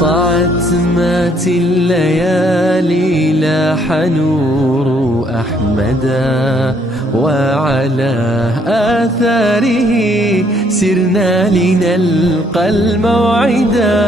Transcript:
وسط عتمات الليالي لاح نور أحمدا، وعلى آثاره سرنا لنلقى الموعدا.